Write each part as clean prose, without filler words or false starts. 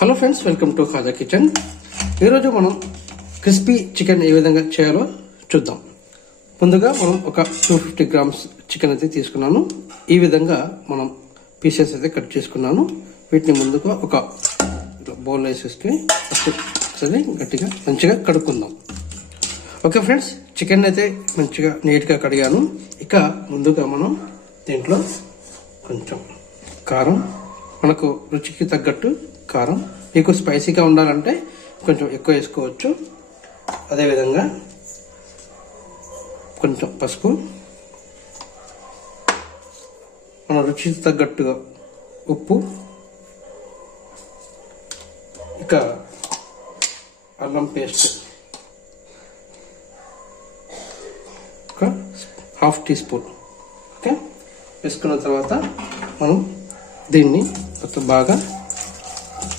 Hello friends, welcome to Khaja kitchen. ఈరోజు మనం crispy chicken ఏ విధంగా చేయాలో చూద్దాం. ముందుగా మనం ఒక 250 గ్రామ్స్ చికెన్ అయితే తీసుకున్నాను. ఈ విధంగా మనం పీసెస్ అయితే కట్ చేసుకున్నాను. వీటిని ముందుగా ఒక బౌల్ వేసేసి ఒకసారి గట్టిగా మంచిగా కడుక్కుందాం. ఓకే ఫ్రెండ్స్, చికెన్ అయితే మంచిగా నీట్గా కడిగాను. ఇక ముందుగా మనం దీంట్లో కొంచెం కారం, మనకు రుచికి తగ్గట్టు కారం, మీకు స్పైసీగా ఉండాలంటే కొంచెం ఎక్కువ వేసుకోవచ్చు. అదేవిధంగా కొంచెం పసుపు, మన రుచికి తగ్గట్టుగా ఉప్పు, ఇక అల్లం పేస్ట్ ఒక 1/2 టీ స్పూన్. ఓకే, వేసుకున్న తర్వాత మనం దీన్ని మొత్తం బాగా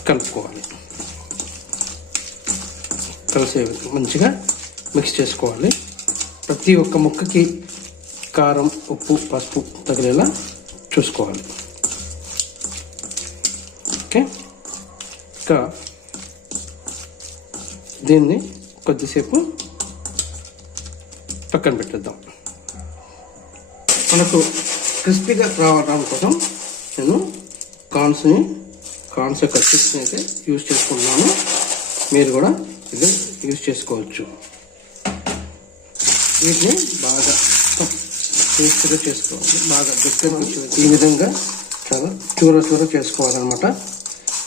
కలుపుకోవాలి. కలిసే మంచిగా మిక్స్ చేసుకోవాలి. ప్రతి ఒక్క ముక్కకి కారం, ఉప్పు, పసుపు తగిలేలా చూసుకోవాలి. ఓకే, ఇంకా దీన్ని కొద్దిసేపు పక్కన పెట్టేద్దాం. మనకు క్రిస్పీగా రావడం కోసం నేను కార్న్స్ యొక్క చిప్స్ని అయితే యూజ్ చేసుకుంటున్నాను. మీరు కూడా ఇది యూజ్ చేసుకోవచ్చు. వీటిని బాగా టేస్ట్గా చేసుకోవాలి. బాగా దగ్గర ఈ విధంగా చాలా చూర చేసుకోవాలన్నమాట.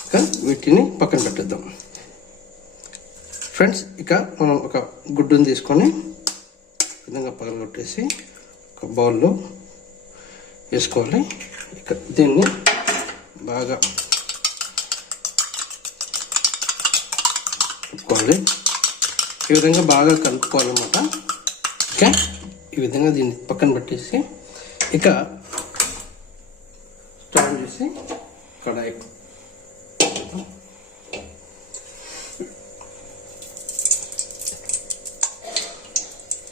ఇక వీటిని పక్కన పెట్టేద్దాం. ఫ్రెండ్స్, ఇక మనం ఒక గుడ్డుని తీసుకొని విధంగా పగలగొట్టేసి ఒక బౌల్లో వేసుకోవాలి. ఇక దీన్ని బాగా కలుపుకోవాలి. ఈ విధంగా బాగా కలుపుకోవాలన్నమాట. ఓకే, ఈ విధంగా దీన్ని పక్కన పెట్టేసి ఇక స్టవ్ చేసి కడాయి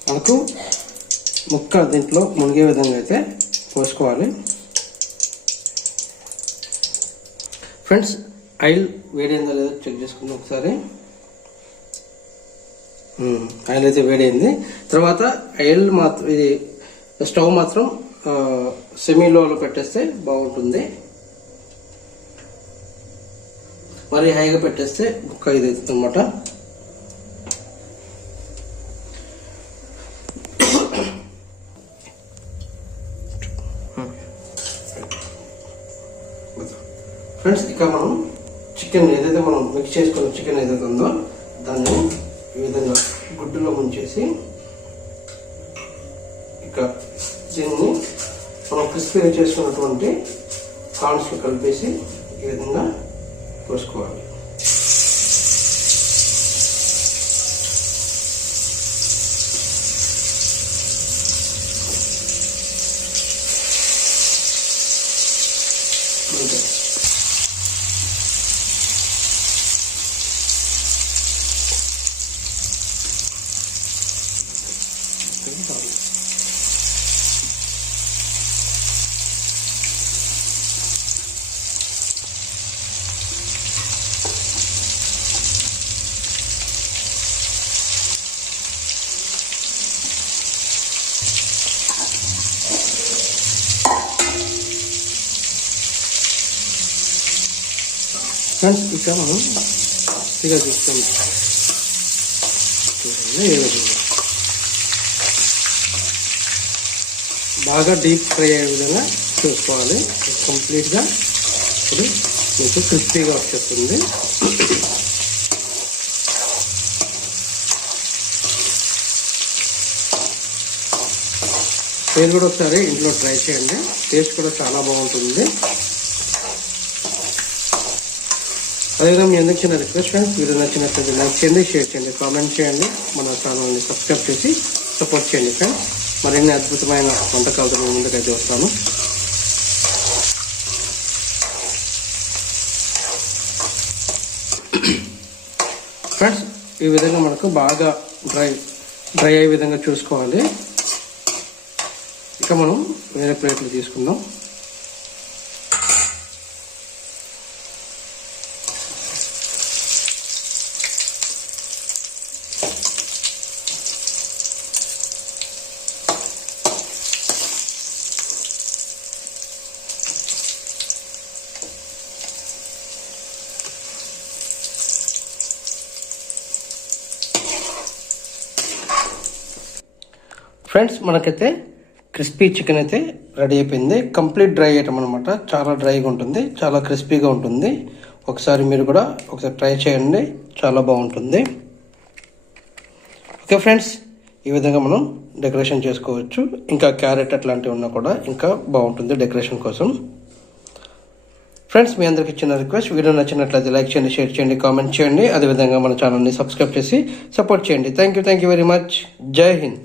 మనకు ముక్క దీంట్లో మునిగే విధంగా అయితే పోసుకోవాలి. ఫ్రెండ్స్, ఆయిల్ వేడైందో లేదో చెక్ చేసుకుందాం ఒకసారి. ఆయిల్ అయితే వేడైంది. తర్వాత ఆయిల్ మాత్రం ఇది స్టవ్ మాత్రం సెమీలోలో పెట్టేస్తే బాగుంటుంది. మరి హైగా పెట్టేస్తే ముక్క ఇది అవుతుంది అనమాట. ఫ్రెండ్స్, ఇక మనం చికెన్ ఏదైతే మనం మిక్స్ చేసుకున్న చికెన్ ఏదైతే ఉందో దాన్ని ఈ విధంగా గుడ్డులో ముంచేసి ఇక దీన్ని మనం క్రిస్పీగా చేసుకున్నటువంటి కార్న్స్లో కలిపేసి ఈ విధంగా పోసుకోవాలి. ఫ్రెండ్స్, ఇక మనం ఇక చూస్తాం బాగా డీప్ ఫ్రై అయ్యే విధంగా చూసుకోవాలి. కంప్లీట్గా ఇప్పుడు మీకు క్రిస్పీగా వచ్చేస్తుంది. మీరు కూడా ఒకసారి ఇంట్లో ట్రై చేయండి. టేస్ట్ కూడా చాలా బాగుంటుంది. అదేవిధంగా మీ అందరికి చిన్న రిక్వెస్ట్ ఫ్రెండ్స్, వీడియో నచ్చినట్లయితే లైక్ చేయండి, షేర్ చేయండి, కామెంట్ చేయండి, మన ఛానల్ని సబ్స్క్రైబ్ చేసి సపోర్ట్ చేయండి ఫ్రెండ్స్. మరిన్ని అద్భుతమైన వంటకాలతో మేము ముందుకైతే వస్తాను. ఫ్రెండ్స్, ఈ విధంగా మనకు బాగా డ్రై అయ్యే విధంగా చూసుకోవాలి. ఇక మనం వేరే ప్లేట్లు తీసుకుందాం. ఫ్రెండ్స్, మనకైతే క్రిస్పీ చికెన్ అయితే రెడీ అయిపోయింది. కంప్లీట్ డ్రై ఐటమ్ అనమాట. చాలా డ్రైగా ఉంటుంది, చాలా క్రిస్పీగా ఉంటుంది. ఒకసారి మీరు కూడా ఒకసారి ట్రై చేయండి, చాలా బాగుంటుంది. ఓకే ఫ్రెండ్స్, ఈ విధంగా మనం డెకరేషన్ చేసుకోవచ్చు. ఇంకా క్యారెట్ అట్లాంటివి ఉన్నా కూడా ఇంకా బాగుంటుంది డెకరేషన్ కోసం. ఫ్రెండ్స్, మీ అందరికి చిన్న రిక్వెస్ట్, వీడియో నచ్చినట్లయితే లైక్ చేయండి, షేర్ చేయండి, కామెంట్ చేయండి. అదేవిధంగా మన ఛానల్ని సబ్స్క్రైబ్ చేసి సపోర్ట్ చేయండి. Thank you very much. జై హింద్.